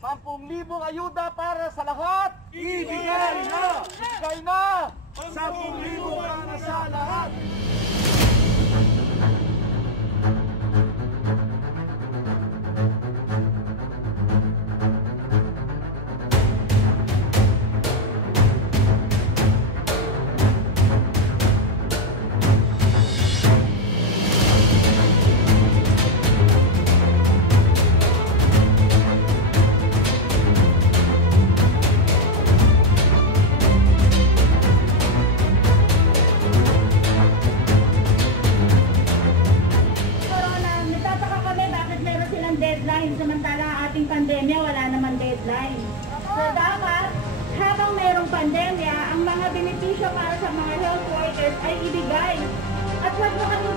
10,000 ayuda para sa lahat! Ibigay na! Ibigay na! 10,000 para sa lahat! Deadline, samantala ang ating pandemya wala naman deadline. So dapat, habang mayroong pandemya, ang mga benepisyo para sa mga health workers ay ibigay. At huwag mo kami